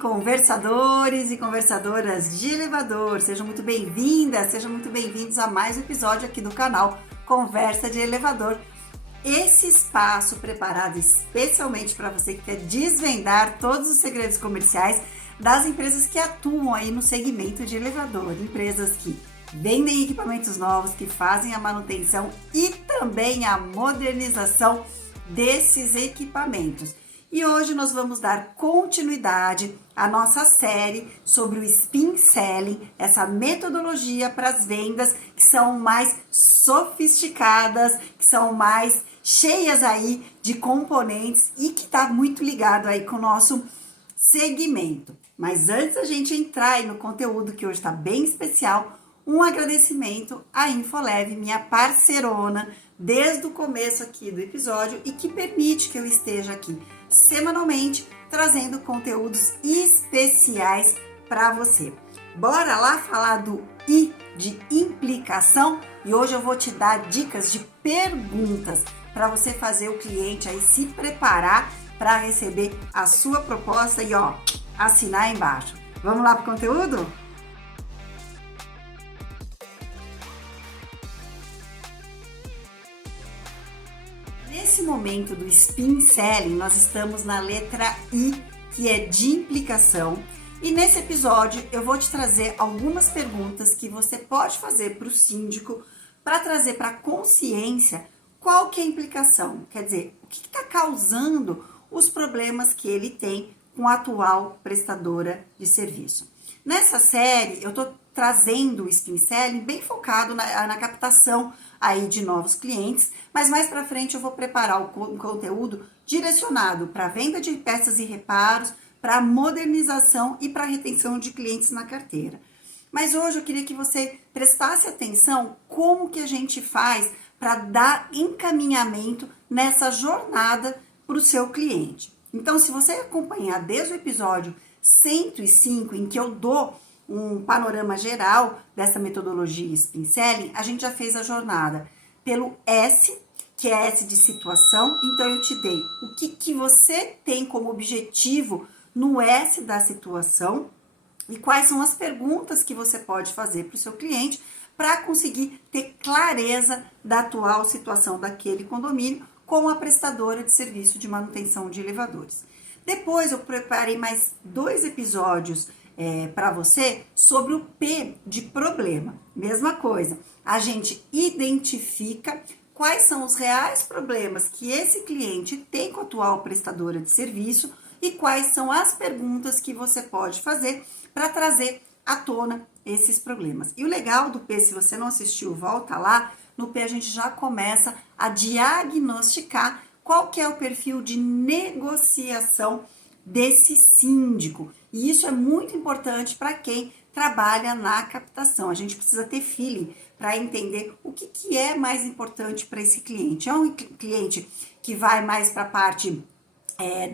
conversadores e conversadoras de elevador, sejam muito bem-vindas, sejam muito bem-vindos a mais um episódio aqui do canal Conversa de Elevador. Esse espaço preparado especialmente para você que quer desvendar todos os segredos comerciais das empresas que atuam aí no segmento de elevador, empresas que vendem equipamentos novos, que fazem a manutenção e também a modernização desses equipamentos. E hoje nós vamos dar continuidade à nossa série sobre o Spin Selling, essa metodologia para as vendas que são mais sofisticadas, que são mais cheias aí de componentes e que está muito ligado aí com o nosso segmento. Mas antes da gente entrar aí no conteúdo que hoje está bem especial, um agradecimento à Infolev, minha parceirona, desde o começo aqui do episódio e que permite que eu esteja aqui semanalmente trazendo conteúdos especiais para você. Bora lá falar do I de implicação e hoje eu vou te dar dicas de perguntas para você fazer o cliente aí se preparar para receber a sua proposta e assinar aí embaixo. Vamos lá para o conteúdo? Nesse momento do Spin Selling, nós estamos na letra I, que é de implicação. E nesse episódio eu vou te trazer algumas perguntas que você pode fazer para o síndico para trazer para a consciência qual que é a implicação. Quer dizer, o que está causando os problemas que ele tem com a atual prestadora de serviço. Nessa série eu estou trazendo o Spin Selling bem focado na captação aí de novos clientes, mas mais para frente eu vou preparar um conteúdo direcionado para venda de peças e reparos, para modernização e para retenção de clientes na carteira. Mas hoje eu queria que você prestasse atenção como que a gente faz para dar encaminhamento nessa jornada para o seu cliente. Então, se você acompanhar desde o episódio 105, em que eu dou um panorama geral dessa metodologia Spin Selling, a gente já fez a jornada pelo S, que é S de situação. Então, eu te dei o que você tem como objetivo no S da situação e quais são as perguntas que você pode fazer para o seu cliente para conseguir ter clareza da atual situação daquele condomínio com a prestadora de serviço de manutenção de elevadores. Depois, eu preparei mais 2 episódios para você sobre o P de problema. Mesma coisa, a gente identifica quais são os reais problemas que esse cliente tem com a atual prestadora de serviço e quais são as perguntas que você pode fazer para trazer à tona esses problemas. E o legal do P, se você não assistiu, volta lá, no P a gente já começa a diagnosticar qual que é o perfil de negociação desse síndico. E isso é muito importante para quem trabalha na captação. A gente precisa ter feeling para entender o que é mais importante para esse cliente. É um cliente que vai mais para a parte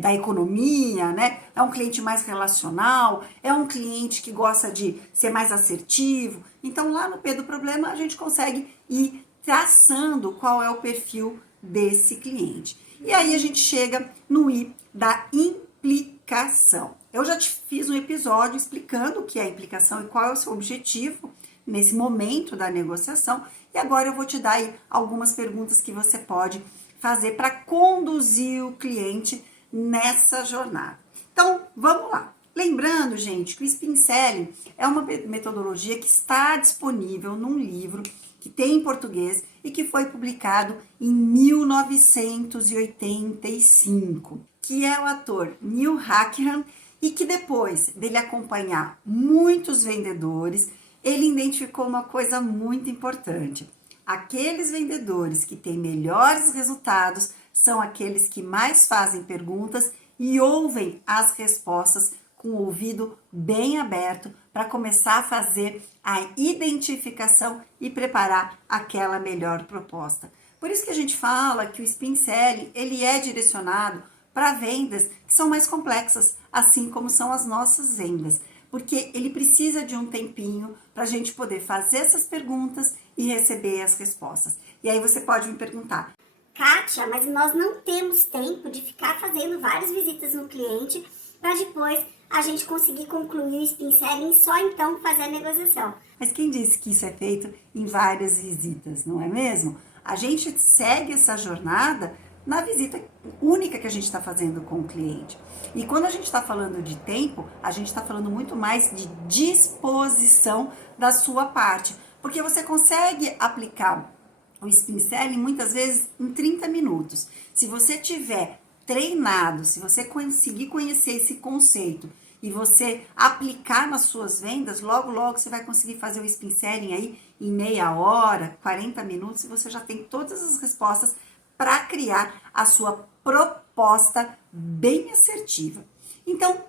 da economia, né? É um cliente mais relacional, é um cliente que gosta de ser mais assertivo. Então, lá no P do problema, a gente consegue ir traçando qual é o perfil desse cliente. E aí a gente chega no I da implicação. Eu já te fiz um episódio explicando o que é a implicação e qual é o seu objetivo nesse momento da negociação. E agora eu vou te dar aí algumas perguntas que você pode fazer para conduzir o cliente nessa jornada. Então, vamos lá. Lembrando, gente, que o Spin Selling é uma metodologia que está disponível num livro que tem em português e que foi publicado em 1985, que é o ator Neil Hackham, e que depois dele acompanhar muitos vendedores, ele identificou uma coisa muito importante. Aqueles vendedores que têm melhores resultados são aqueles que mais fazem perguntas e ouvem as respostas com o ouvido bem aberto para começar a fazer a identificação e preparar aquela melhor proposta. Por isso que a gente fala que o Spin Selling, ele é direcionado para vendas que são mais complexas, assim como são as nossas vendas, porque ele precisa de um tempinho para a gente poder fazer essas perguntas e receber as respostas. E aí você pode me perguntar: Kátia, mas nós não temos tempo de ficar fazendo várias visitas no cliente para depois a gente conseguir concluir o spin selling só então fazer a negociação. Mas quem disse que isso é feito em várias visitas, não é mesmo? A gente segue essa jornada na visita única que a gente está fazendo com o cliente. E quando a gente está falando de tempo, a gente está falando muito mais de disposição da sua parte. Porque você consegue aplicar o spin selling muitas vezes em 30 minutos. Se você tiver treinado, se você conseguir conhecer esse conceito e você aplicar nas suas vendas, logo você vai conseguir fazer o spin selling aí em meia hora, 40 minutos, e você já tem todas as respostas para criar a sua proposta bem assertiva. Então, o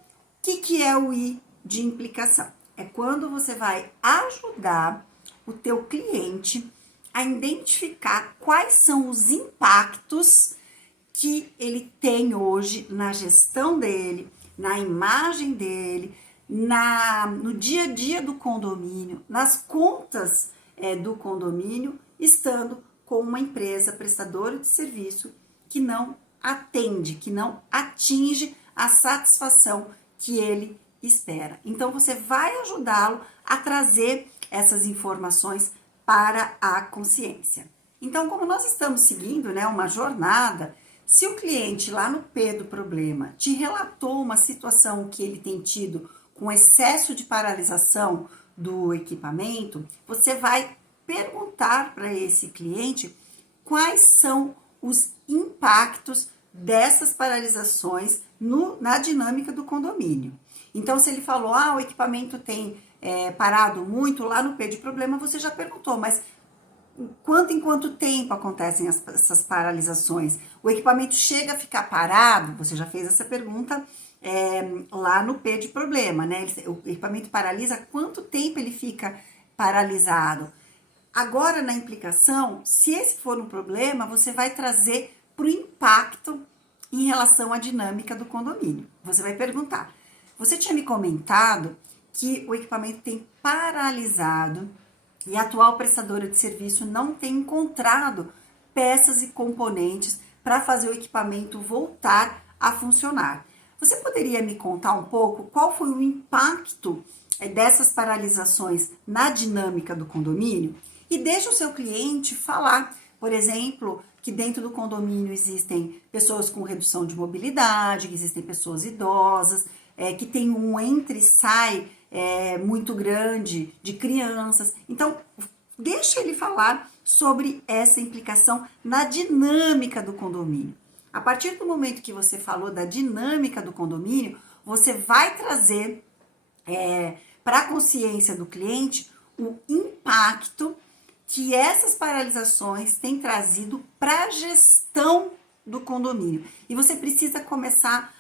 que é o I de implicação? É quando você vai ajudar o teu cliente a identificar quais são os impactos que ele tem hoje na gestão dele, na imagem dele, no dia a dia do condomínio, nas contas do condomínio, estando com uma empresa prestadora de serviço que não atende, que não atinge a satisfação que ele espera. Então, você vai ajudá-lo a trazer essas informações para a consciência. Então, como nós estamos seguindo, uma jornada, se o cliente lá no P do problema te relatou uma situação que ele tem tido com excesso de paralisação do equipamento, você vai perguntar para esse cliente quais são os impactos dessas paralisações na dinâmica do condomínio. Então, se ele falou, o equipamento tem parado muito lá no P de problema, você já perguntou, mas em quanto tempo acontecem essas paralisações? O equipamento chega a ficar parado? Você já fez essa pergunta lá no P de problema, né? O equipamento paralisa, quanto tempo ele fica paralisado? Agora, na implicação, se esse for um problema, você vai trazer para o impacto em relação à dinâmica do condomínio. Você vai perguntar, você tinha me comentado que o equipamento tem paralisado e a atual prestadora de serviço não tem encontrado peças e componentes para fazer o equipamento voltar a funcionar. Você poderia me contar um pouco qual foi o impacto dessas paralisações na dinâmica do condomínio? E deixa o seu cliente falar, por exemplo, que dentro do condomínio existem pessoas com redução de mobilidade, que existem pessoas idosas, que tem um entra e sai muito grande de crianças. Então, deixa ele falar sobre essa implicação na dinâmica do condomínio. A partir do momento que você falou da dinâmica do condomínio, você vai trazer para a consciência do cliente o impacto que essas paralisações têm trazido para a gestão do condomínio. E você precisa começar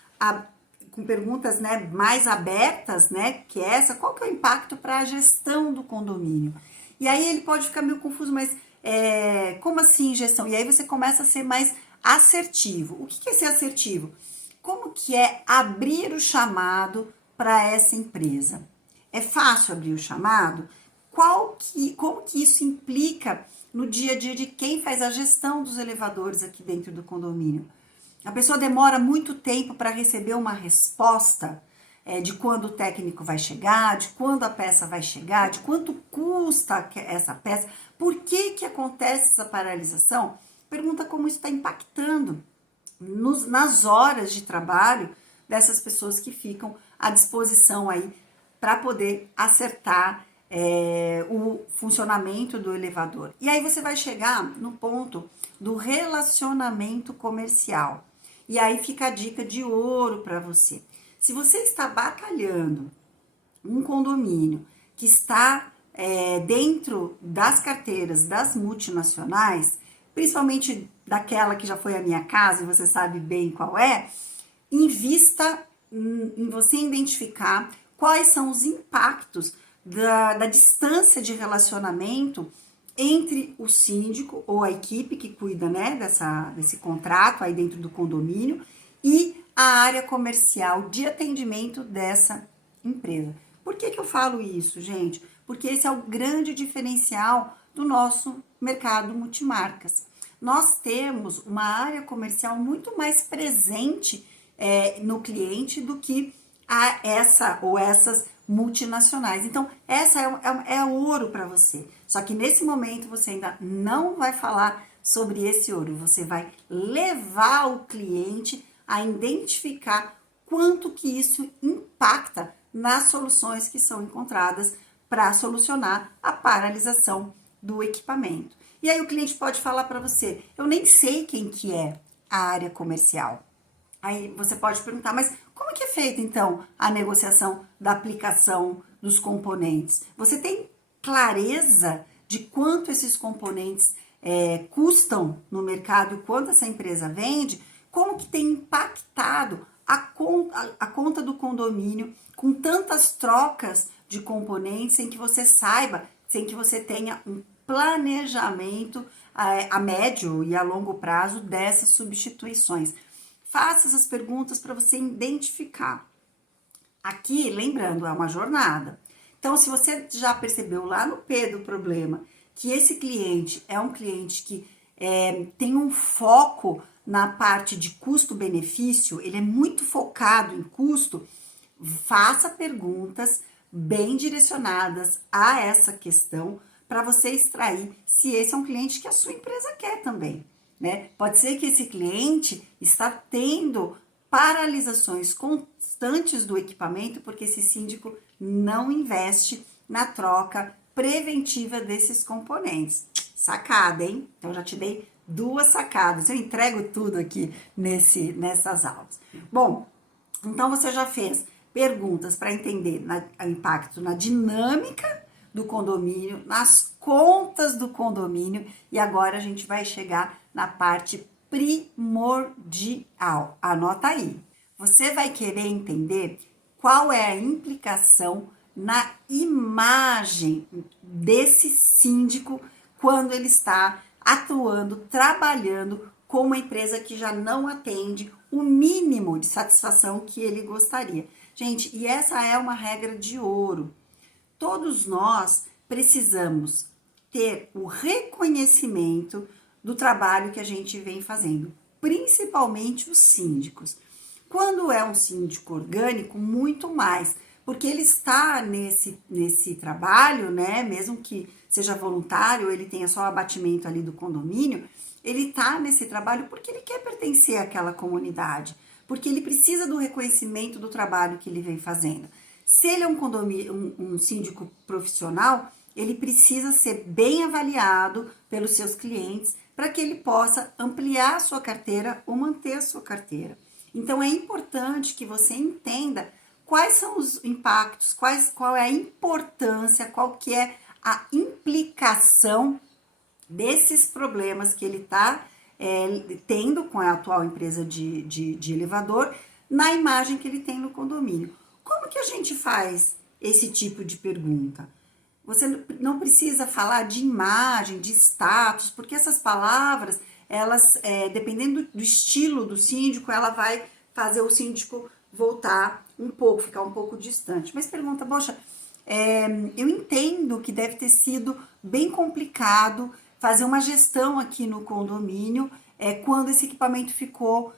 com perguntas mais abertas, que é essa, qual que é o impacto para a gestão do condomínio? E aí ele pode ficar meio confuso, mas como assim gestão? E aí você começa a ser mais assertivo. O que é ser assertivo? Como que é abrir o chamado para essa empresa? É fácil abrir o chamado? Como que isso implica no dia a dia de quem faz a gestão dos elevadores aqui dentro do condomínio? A pessoa demora muito tempo para receber uma resposta de quando o técnico vai chegar, de quando a peça vai chegar, de quanto custa essa peça, por que acontece essa paralisação? Pergunta como isso está impactando nas horas de trabalho dessas pessoas que ficam à disposição aí para poder acertar o funcionamento do elevador. E aí você vai chegar no ponto do relacionamento comercial. E aí fica a dica de ouro para você. Se você está batalhando um condomínio que está dentro das carteiras das multinacionais, principalmente daquela que já foi a Minha Casa, e você sabe bem qual invista em você identificar quais são os impactos da distância de relacionamento entre o síndico ou a equipe que cuida desse contrato aí dentro do condomínio e a área comercial de atendimento dessa empresa. Por que eu falo isso, gente? Porque esse é o grande diferencial do nosso mercado multimarcas. Nós temos uma área comercial muito mais presente no cliente do que a essa ou essas multinacionais. Então, essa é ouro para você. Só que nesse momento você ainda não vai falar sobre esse ouro. Você vai levar o cliente a identificar quanto que isso impacta nas soluções que são encontradas para solucionar a paralisação do equipamento. E aí o cliente pode falar para você: eu nem sei quem que é a área comercial. Aí você pode perguntar: mas como que é feita então a negociação da aplicação dos componentes? Você tem clareza de quanto esses componentes custam no mercado e quanto essa empresa vende? Como que tem impactado a conta do condomínio com tantas trocas de componentes sem que você saiba, sem que você tenha um planejamento a médio e a longo prazo dessas substituições? Faça essas perguntas para você identificar. Aqui, lembrando, é uma jornada. Então, se você já percebeu lá no P do problema que esse cliente é um cliente que tem um foco na parte de custo-benefício, ele é muito focado em custo, faça perguntas bem direcionadas a essa questão para você extrair se esse é um cliente que a sua empresa quer também, né? Pode ser que esse cliente está tendo paralisações constantes do equipamento porque esse síndico não investe na troca preventiva desses componentes. Sacada, hein? Então já te dei 2 sacadas. Eu entrego tudo aqui nessas aulas. Bom, então você já fez perguntas para entender o impacto na dinâmica do condomínio, nas contas do condomínio, e agora a gente vai chegar na parte primordial. Anota aí. Você vai querer entender qual é a implicação na imagem desse síndico quando ele está atuando, trabalhando com uma empresa que já não atende o mínimo de satisfação que ele gostaria. Gente, e essa é uma regra de ouro. Todos nós precisamos ter o reconhecimento do trabalho que a gente vem fazendo, principalmente os síndicos. Quando é um síndico orgânico, muito mais, porque ele está nesse trabalho, né? Mesmo que seja voluntário, ele tenha só o abatimento ali do condomínio, ele está nesse trabalho porque ele quer pertencer àquela comunidade, porque ele precisa do reconhecimento do trabalho que ele vem fazendo. Se ele é um síndico profissional, ele precisa ser bem avaliado pelos seus clientes para que ele possa ampliar a sua carteira ou manter a sua carteira. Então, é importante que você entenda quais são os impactos, qual é a importância, qual que é a implicação desses problemas que ele está tendo com a atual empresa de elevador na imagem que ele tem no condomínio. Como que a gente faz esse tipo de pergunta? Você não precisa falar de imagem, de status, porque essas palavras, elas, dependendo do estilo do síndico, ela vai fazer o síndico voltar um pouco, ficar um pouco distante. Mas pergunta: poxa, eu entendo que deve ter sido bem complicado fazer uma gestão aqui no condomínio quando esse equipamento ficou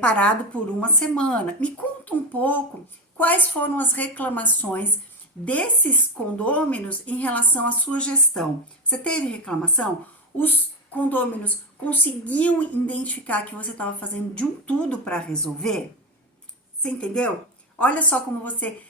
parado por uma semana. Me conta um pouco quais foram as reclamações desses condôminos em relação à sua gestão. Você teve reclamação? Os condôminos conseguiam identificar que você estava fazendo de um tudo para resolver? Você entendeu? Olha só como você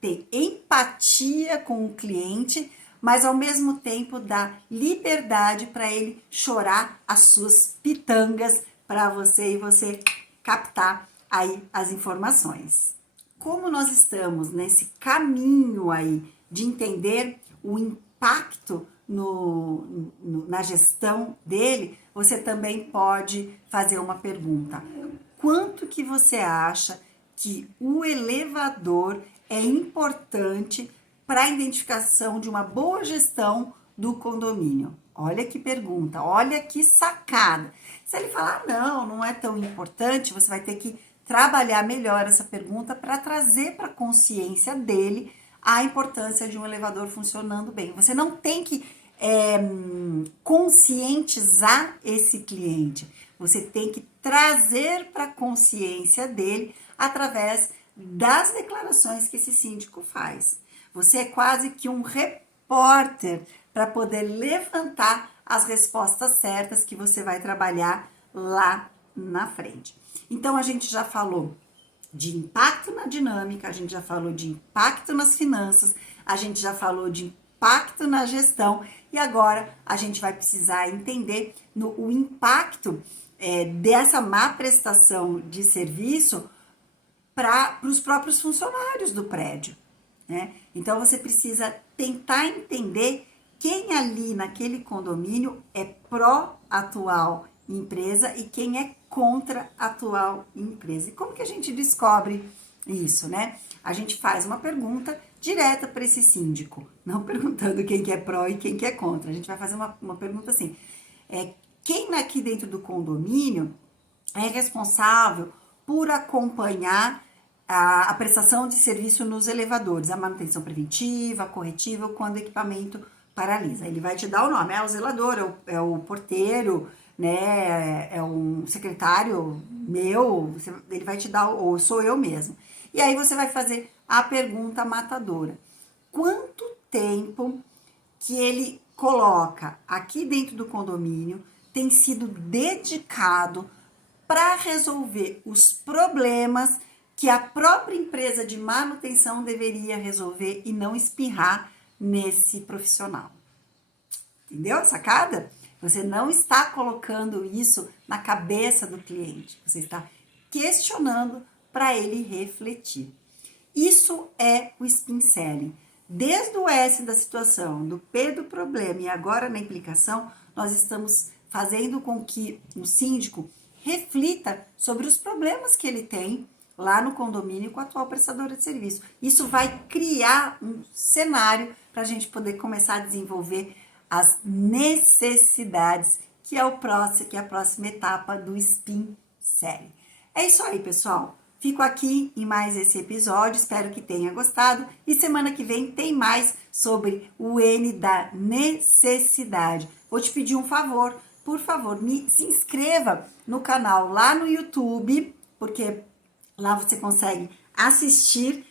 tem empatia com o cliente, mas ao mesmo tempo dá liberdade para ele chorar as suas pitangas para você e você captar aí as informações. Como nós estamos nesse caminho aí de entender o impacto na gestão dele, você também pode fazer uma pergunta: quanto que você acha que o elevador é importante para a identificação de uma boa gestão do condomínio? Olha que pergunta, olha que sacada. Se ele falar não é tão importante, você vai ter que trabalhar melhor essa pergunta para trazer para a consciência dele a importância de um elevador funcionando bem. Você não tem que conscientizar esse cliente, você tem que trazer para a consciência dele através das declarações que esse síndico faz. Você é quase que um repórter para poder levantar as respostas certas que você vai trabalhar lá na frente. Então, a gente já falou de impacto na dinâmica, a gente já falou de impacto nas finanças, a gente já falou de impacto na gestão e agora a gente vai precisar entender o impacto dessa má prestação de serviço para os próprios funcionários do prédio, né? Então, você precisa tentar entender quem ali naquele condomínio é pró-atual empresa e quem é contra a atual empresa. E como que a gente descobre isso, né? A gente faz uma pergunta direta para esse síndico, não perguntando quem que é pró e quem que é contra. A gente vai fazer uma pergunta assim, quem aqui dentro do condomínio é responsável por acompanhar a prestação de serviço nos elevadores, a manutenção preventiva, corretiva, quando o equipamento paralisa. Ele vai te dar o nome, é o zelador, é o porteiro, né, é um secretário meu, ele vai te dar, ou sou eu mesmo. E aí você vai fazer a pergunta matadora. Quanto tempo que ele coloca aqui dentro do condomínio tem sido dedicado para resolver os problemas que a própria empresa de manutenção deveria resolver e não espirrar nesse profissional? Entendeu a sacada? Você não está colocando isso na cabeça do cliente, você está questionando para ele refletir. Isso é o spin selling. Desde o S da situação, do P do problema e agora na implicação, nós estamos fazendo com que o síndico reflita sobre os problemas que ele tem lá no condomínio com a atual prestadora de serviço. Isso vai criar um cenário para a gente poder começar a desenvolver as necessidades, que é a próxima etapa do spin selling. É isso aí, pessoal. Fico aqui em mais esse episódio, espero que tenha gostado. E semana que vem tem mais sobre o N da necessidade. Vou te pedir um favor, por favor, se inscreva no canal lá no YouTube, porque lá você consegue assistir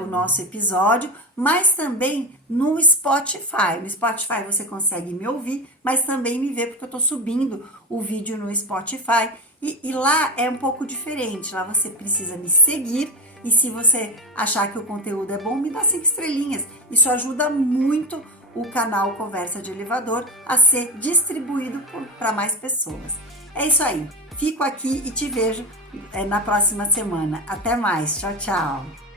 o nosso episódio, mas também no Spotify. No Spotify você consegue me ouvir, mas também me ver, porque eu estou subindo o vídeo no Spotify. E lá é um pouco diferente, lá você precisa me seguir e se você achar que o conteúdo é bom, me dá 5 estrelinhas. Isso ajuda muito o canal Conversa de Elevador a ser distribuído para mais pessoas. É isso aí, fico aqui e te vejo na próxima semana. Até mais, tchau, tchau!